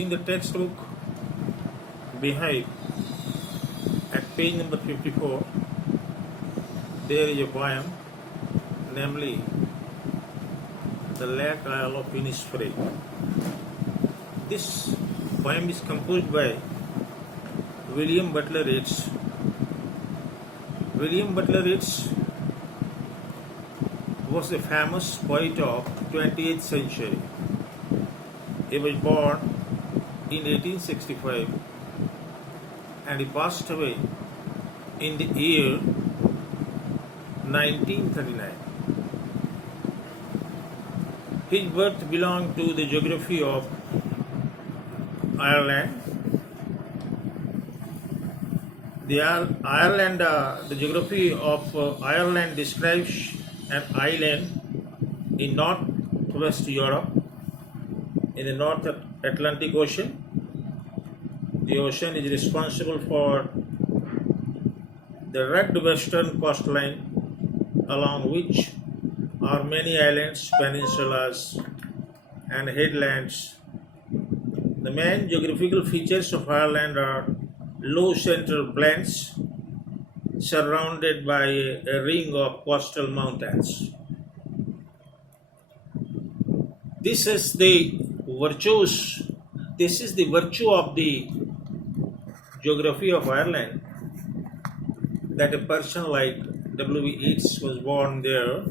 In the textbook behind, at page number 54, there is a poem, namely The Lake Isle of Innisfree. This poem is composed by William Butler Yeats. William Butler Yeats was a famous poet of 20th century. He was born in 1865 and he passed away in the year 1939. His birth belonged to the geography of Ireland. The geography of Ireland describes an island in northwest Europe in the North Atlantic Ocean. The ocean is responsible for the rugged western coastline, along which are many islands, peninsulas, and headlands. The main geographical features of Ireland are low central plains surrounded by a ring of coastal mountains. This is the virtue of the geography of Ireland, that a person like W. Yeats was born there,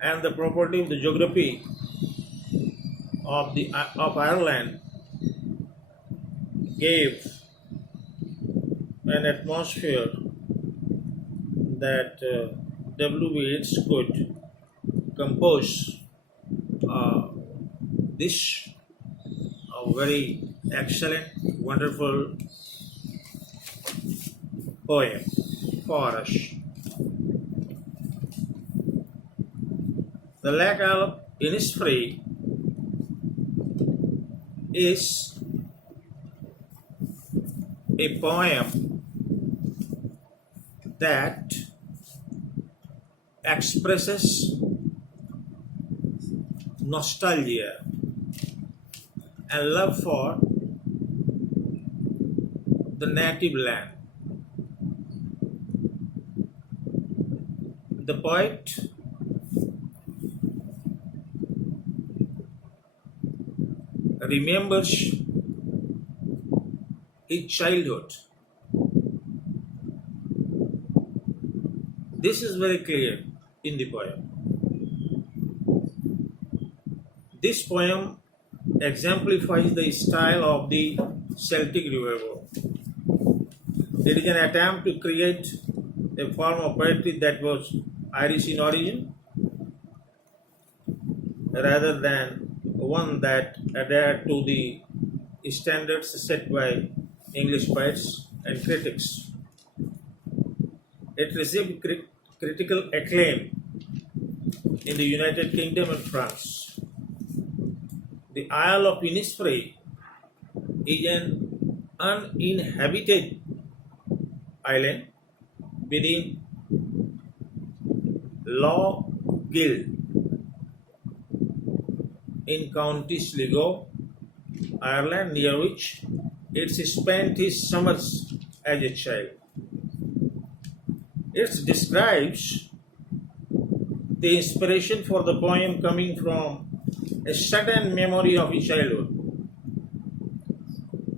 and the property of the geography of Ireland gave an atmosphere that W. Yeats could compose this very excellent, wonderful poem for us. The Lake Isle of Innisfree is a poem that expresses nostalgia and love for the native land. The poet remembers his childhood. This is very clear in the poem. This poem exemplifies the style of the Celtic revival. It is an attempt to create a form of poetry that was Irish in origin, rather than one that adhered to the standards set by English poets and critics. It received critical acclaim in the United Kingdom and France. The Isle of Innisfree is an uninhabited island within Lough Gill in County Sligo, Ireland, near which it spent his summers as a child. It describes the inspiration for the poem coming from a sudden memory of his childhood.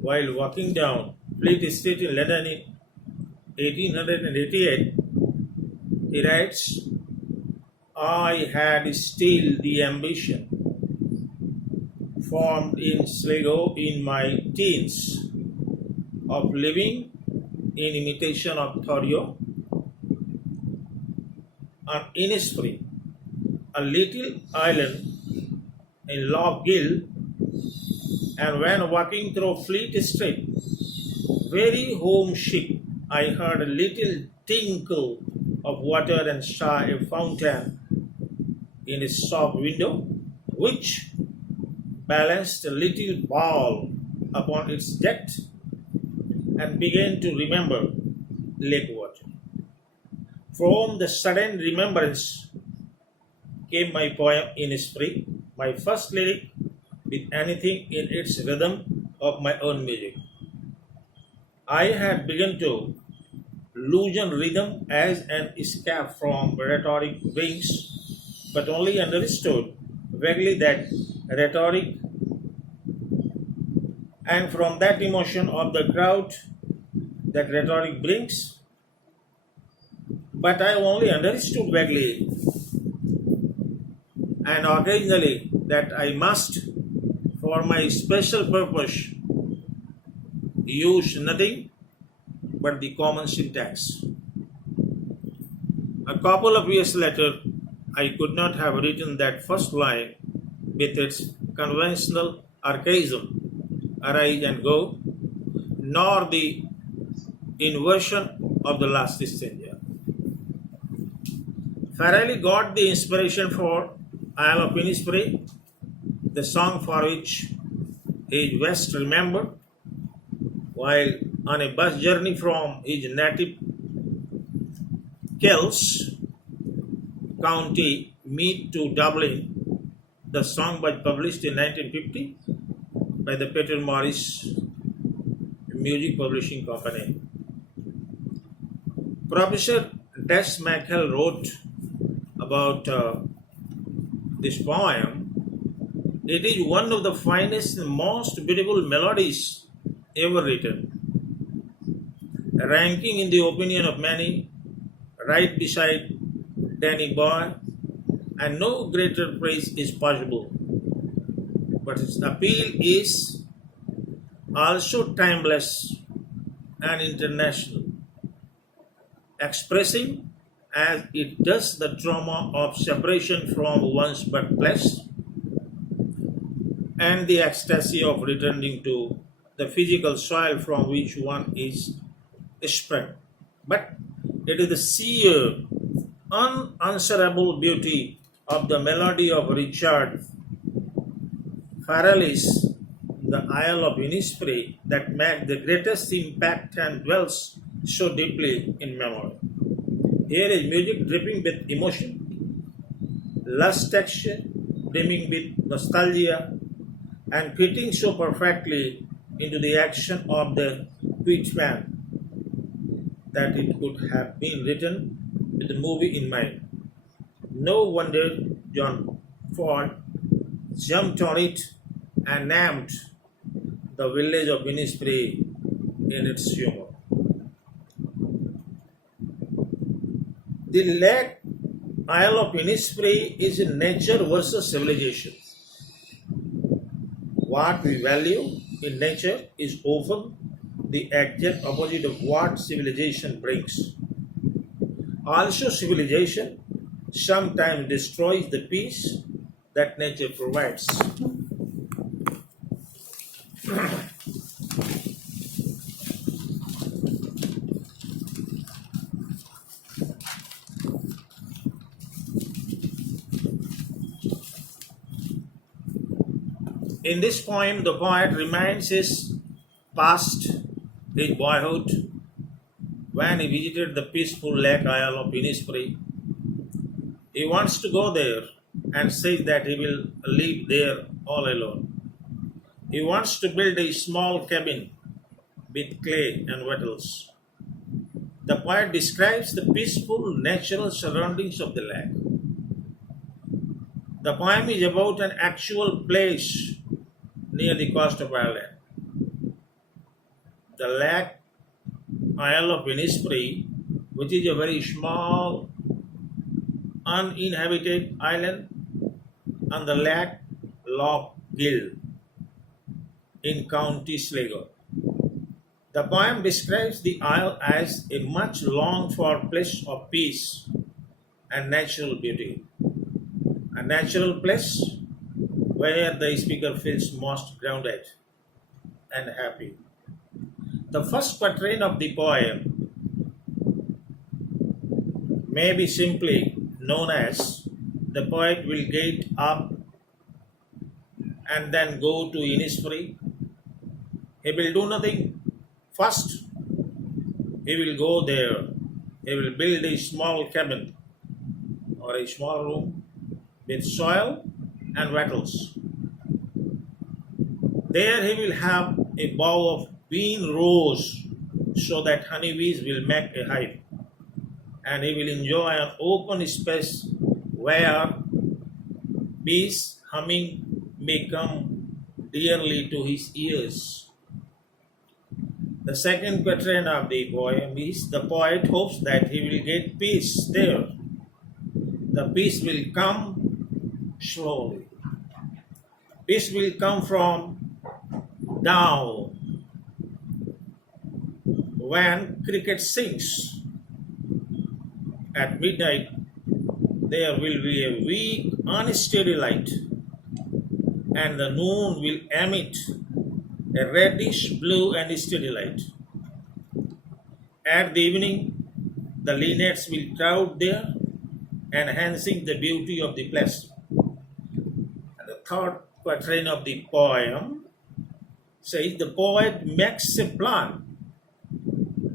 While walking down Fleet Street in London in 1888, he writes, "I had still the ambition formed in Sligo in my teens of living in imitation of Thoreau on Innisfree, a little island in Lough Gill, and when walking through Fleet Street, very homesick, I heard a little tinkle of water and saw a fountain in a shop window, which balanced a little ball upon its depth, and began to remember lake water. From the sudden remembrance came my poem Innisfree. My first lyric with anything in its rhythm of my own music. I had begun to loosen rhythm as an escape from rhetoric wings, but only understood vaguely that rhetoric and from that emotion of the crowd that rhetoric brings. But I only understood vaguely and occasionally that I must, for my special purpose, use nothing but the common syntax. A couple of years later, I could not have written that first line with its conventional archaism, arise and go, nor the inversion of the last stanza. Farrelly got the inspiration for Isle of Innisfree, the song for which he is best remembered, while on a bus journey from his native Kells County Meath to Dublin. The song was published in 1950 by the Peter Morris Music Publishing Company. Professor Des McHale wrote about this poem. It is one of the finest and most beautiful melodies ever written, ranking in the opinion of many right beside Danny Boy, and no greater praise is possible. But its appeal is also timeless and international, expressing as it does the trauma of separation from one's birthplace and the ecstasy of returning to the physical soil from which one is sprung. But it is the sheer, unanswerable beauty of the melody of Richard Farrelly's The Isle of Innisfree that makes the greatest impact and dwells so deeply in memory. Here is music dripping with emotion, lush texture, brimming with nostalgia, and fitting so perfectly into the action of the tweet man that it could have been written with the movie in mind. No wonder John Ford jumped on it and named the village of Innisfree in its humor. The lake Isle of Innisfree is in nature versus civilization. What we value in nature is often the exact opposite of what civilization brings. Also, civilization sometimes destroys the peace that nature provides. In this poem, the poet reminds his past, his boyhood, when he visited the peaceful lake Isle of Innisfree. He wants to go there and says that he will live there all alone. He wants to build a small cabin with clay and wattles. The poet describes the peaceful natural surroundings of the lake. The poem is about an actual place near the coast of Ireland. The lake Isle of Innisfree, which is a very small uninhabited island on the lake Lough Gill in County Sligo. The poem describes the isle as a much longed for place of peace and natural beauty. A natural place where the speaker feels most grounded and happy. The first quatrain of the poem may be simply known as "The poet will get up and then go to Innisfree. He will do nothing. First, he will go there. He will build a small cabin or a small room with soil and wattles. There he will have a bowl of bean rows so that honeybees will make a hive, and he will enjoy an open space where bees humming may come dearly to his ears. The second quatrain of the poem is the poet hopes that he will get peace there. The peace will come slowly. Peace will come from down when cricket sings. At midnight, there will be a weak, unsteady light, and the moon will emit a reddish blue and steady light. At the evening, the linnets will crowd there, enhancing the beauty of the place. And the third quatrain of the poem says the poet makes a plan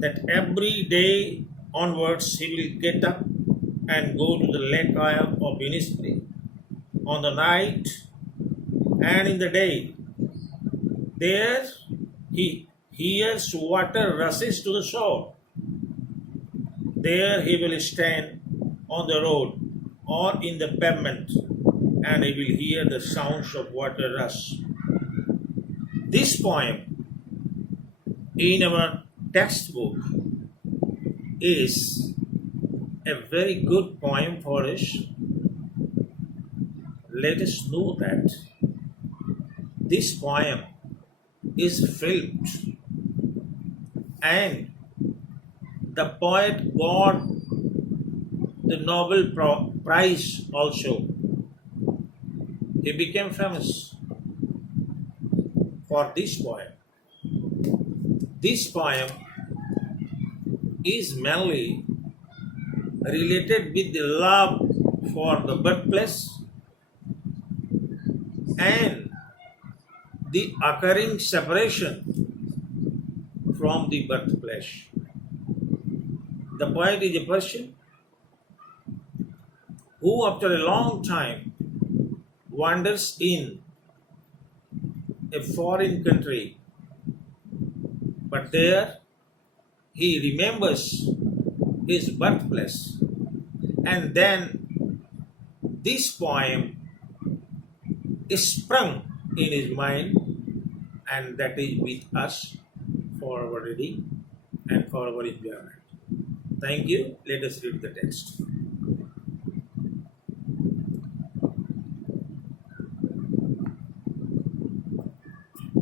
that every day onwards he will get up and go to the lake isle of Innisfree on the night and in the day. There he hears water rushes to the shore. There he will stand on the road or in the pavement, and he will hear the sounds of water rush. This poem in our textbook is a very good poem for us. Let us know that this poem is filmed, and the poet got the Nobel Prize also. He became famous for this poem. This poem is mainly related with the love for the birthplace and the occurring separation from the birthplace. The poet is a person who, after a long time, wanders in a foreign country, but there he remembers his birthplace, and then this poem is sprung in his mind, and that is with us for our reading and for our enjoyment. Thank you. Let us read the text.